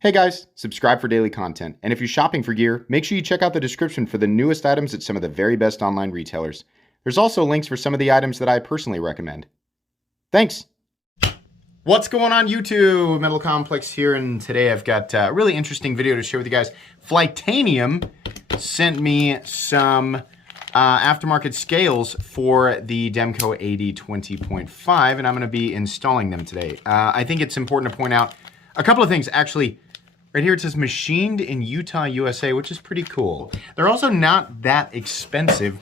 Hey guys, subscribe for daily content. And if you're shopping for gear, make sure you check out the description for the newest items at some of the very best online retailers. There's also links for some of the items that I personally recommend. Thanks! What's going on YouTube? Metal Complex here, and today I've got a really interesting video to share with you guys. Flytanium sent me some aftermarket scales for the Demko AD-20.5, and I'm going to be installing them today. I think it's important to point out a couple of things, actually. Right here it says machined in Utah, USA, which is pretty cool. They're also not that expensive.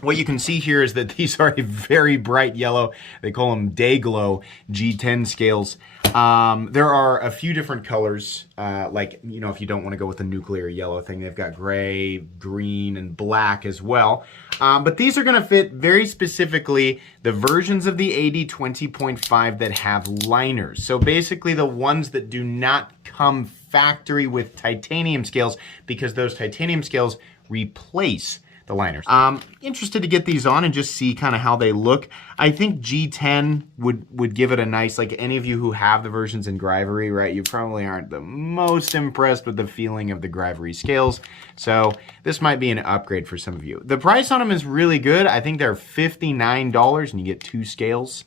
What you can see here is that these are a very bright yellow. They call them Day Glow G10 scales. There are a few different colors, like, you know, if you don't want to go with the nuclear yellow thing, they've got gray, green, and black as well. But these are going to fit very specifically the versions of the AD-20.5 that have liners. So basically the ones that do not come factory with titanium scales, because those titanium scales replace the liners. Interested to get these on and just see kind of how they look. I think G10 would give it a nice, like any of you who have the versions in Grivery, right? You probably aren't the most impressed with the feeling of the Grivery scales. So this might be an upgrade for some of you. The price on them is really good. I think they're $59 and you get 2 scales.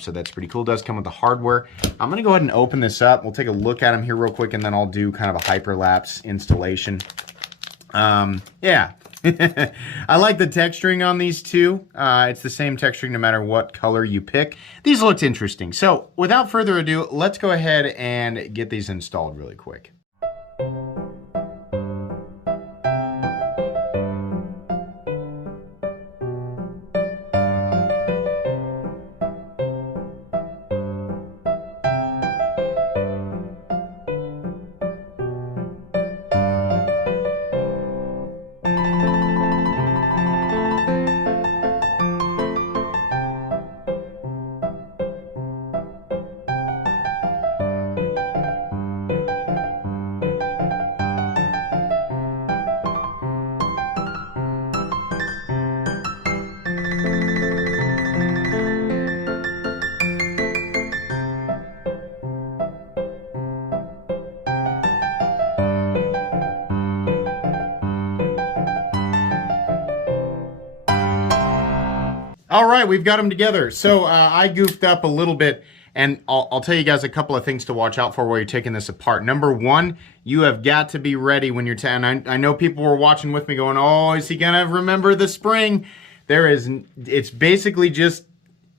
So that's pretty cool. It does come with the hardware. I'm gonna go ahead and open this up. We'll take a look at them here real quick and then I'll do kind of a hyperlapse installation. Yeah. I like the texturing on these two. It's the same texturing no matter what color you pick. These looked interesting. So without further ado, let's go ahead and get these installed really quick. All right, we've got them together. So I goofed up a little bit, and I'll tell you guys a couple of things to watch out for while you're taking this apart. Number one, you have got to be ready when you're I know people were watching with me going, oh, is he gonna remember the spring? It's basically just,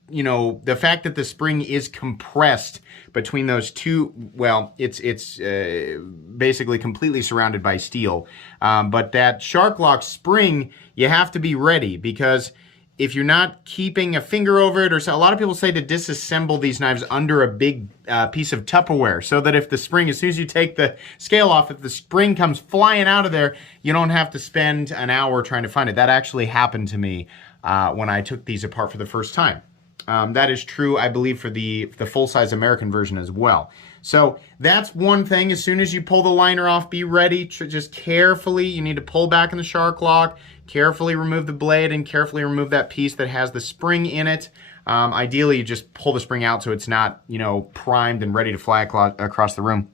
you know, the fact that the spring is compressed between those two. Well, it's basically completely surrounded by steel. But that shark lock spring, you have to be ready, because if you're not keeping a finger over it, or so, a lot of people say to disassemble these knives under a big piece of Tupperware, so that if the spring, as soon as you take the scale off, if the spring comes flying out of there, you don't have to spend an hour trying to find it. That actually happened to me when I took these apart for the first time. That is true, I believe, for the full-size American version as well. So that's one thing. As soon as you pull the liner off, be ready to just carefully, you need to pull back in the shark lock, carefully remove the blade, and carefully remove that piece that has the spring in it. Ideally, you just pull the spring out so it's not, you know, primed and ready to fly across the room.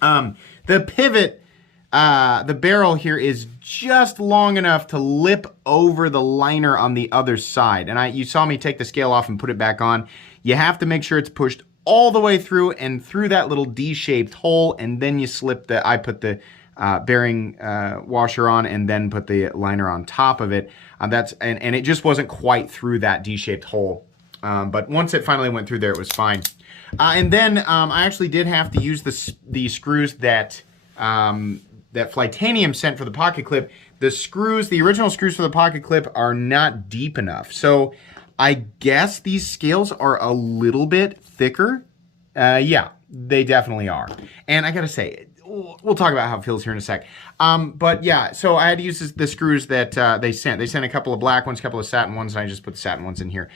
The pivot, the barrel here is just long enough to lip over the liner on the other side. And you saw me take the scale off and put it back on. You have to make sure it's pushed all the way through and through that little D-shaped hole, and then you slip I put the bearing washer on and then put the liner on top of it. And it just wasn't quite through that D-shaped hole. But once it finally went through there, it was fine. And then I actually did have to use the screws that Flytanium sent for the pocket clip. The original screws for the pocket clip are not deep enough. So I guess these scales are a little bit thicker. Yeah, they definitely are. And I gotta say, we'll talk about how it feels here in a sec. But yeah, so I had to use the screws that they sent. They sent a couple of black ones, a couple of satin ones, and I just put the satin ones in here.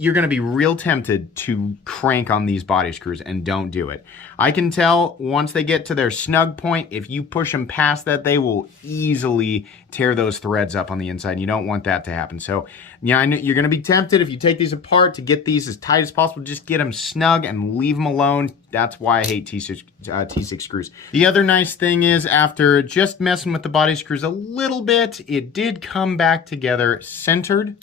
you're going to be real tempted to crank on these body screws, and don't do it. I can tell once they get to their snug point, if you push them past that, they will easily tear those threads up on the inside. You don't want that to happen. So yeah, I know you're going to be tempted if you take these apart to get these as tight as possible. Just get them snug and leave them alone. That's why I hate T6 screws. The other nice thing is, after just messing with the body screws a little bit, it did come back together centered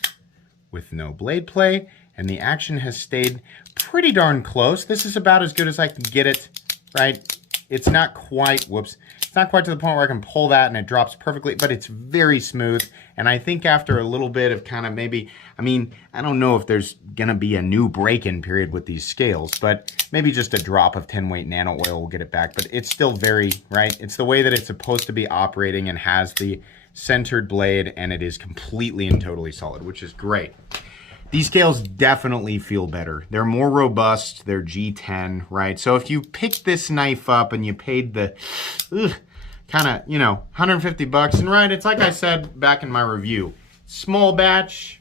with no blade play, and the action has stayed pretty darn close. This is about as good as I can get it, right? It's not quite, whoops, it's not quite to the point where I can pull that and it drops perfectly, but it's very smooth. And I think after a little bit of kind of maybe, I mean, I don't know if there's gonna be a new break-in period with these scales, but maybe just a drop of 10 weight nano oil will get it back. But it's still very, right? It's the way that it's supposed to be operating, and has the centered blade, and it is completely and totally solid, which is great. These scales definitely feel better. They're more robust. They're G10, right? So if you picked this knife up and you paid the kind of, you know, 150 bucks, and right, it's like I said back in my review, small batch.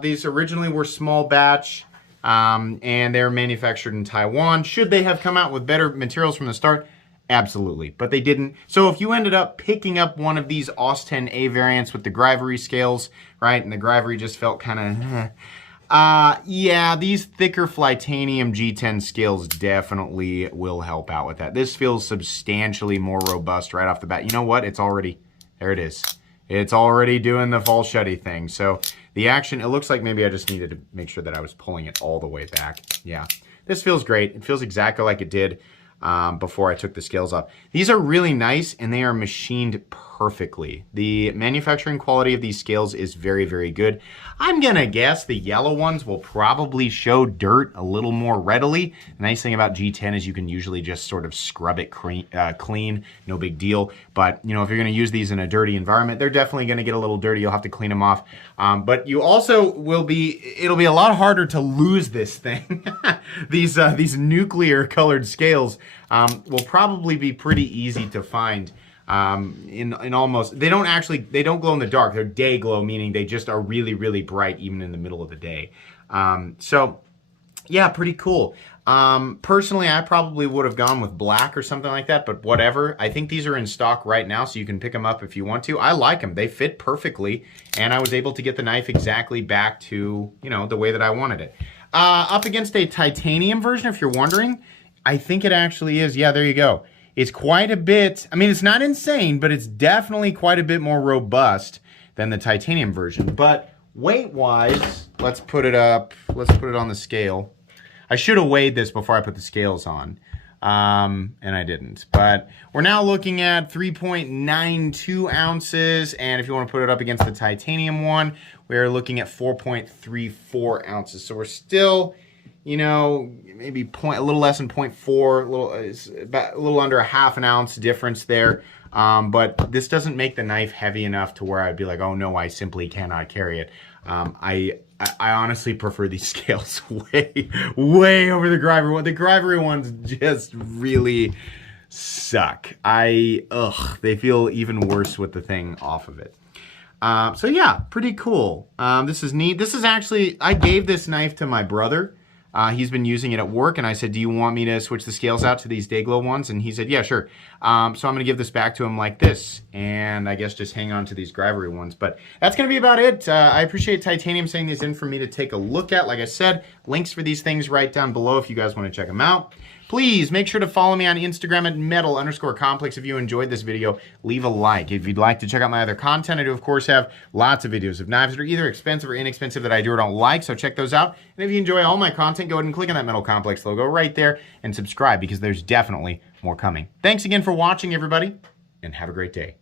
These originally were small batch, and they're manufactured in Taiwan. Should they have come out with better materials from the start? Absolutely, but they didn't. So if you ended up picking up one of these AUS-10 A variants with the Grivery scales, right, and the Grivery just felt kind of, yeah, these thicker Flytanium G10 scales definitely will help out with that. This feels substantially more robust right off the bat. You know what? It's already, there it is. It's already doing the fall shutty thing. So the action, it looks like maybe I just needed to make sure that I was pulling it all the way back. Yeah, this feels great. It feels exactly like it did before I took the scales off. These are really nice, and they are machined perfectly. The manufacturing quality of these scales is very, very good. I'm gonna guess the yellow ones will probably show dirt a little more readily. The nice thing about G10 is you can usually just sort of scrub it clean, no big deal. But you know, if you're gonna use these in a dirty environment, they're definitely gonna get a little dirty. You'll have to clean them off. But you also will be, it'll be a lot harder to lose this thing. These nuclear colored scales will probably be pretty easy to find. In almost, they don't glow in the dark. They're day glow, meaning they just are really, really bright even in the middle of the day. So yeah, pretty cool. Personally, I probably would have gone with black or something like that, but whatever. I think these are in stock right now, so you can pick them up if you want to. I like them. They fit perfectly, and I was able to get the knife exactly back to, you know, the way that I wanted it. Up against a titanium version, if you're wondering, I think it actually is. Yeah, there you go. It's quite a bit, I mean, it's not insane, but it's definitely quite a bit more robust than the titanium version. But weight-wise, let's put it up, let's put it on the scale. I should have weighed this before I put the scales on, and I didn't. But we're now looking at 3.92 ounces, and if you want to put it up against the titanium one, we're looking at 4.34 ounces. So we're still, you know, maybe a little less than 0.4, a little under a half an ounce difference there. But this doesn't make the knife heavy enough to where I'd be like, oh no, I simply cannot carry it. I honestly prefer these scales way over the Grivery one. The Grivery ones just really suck. They feel even worse with the thing off of it. So yeah, pretty cool. This is neat. This is actually, I gave this knife to my brother. He's been using it at work, and I said, do you want me to switch the scales out to these Dayglow ones? And he said, yeah, sure. So I'm going to give this back to him like this, and I guess just hang on to these Grivery ones. But that's going to be about it. I appreciate Titanium sending these in for me to take a look at. Like I said, links for these things right down below if you guys want to check them out. Please make sure to follow me on Instagram at metal_complex. If you enjoyed this video, leave a like. If you'd like to check out my other content, I do, of course, have lots of videos of knives that are either expensive or inexpensive that I do or don't like, so check those out. And if you enjoy all my content, go ahead and click on that Metal Complex logo right there and subscribe, because there's definitely more coming. Thanks again for watching, everybody, and have a great day.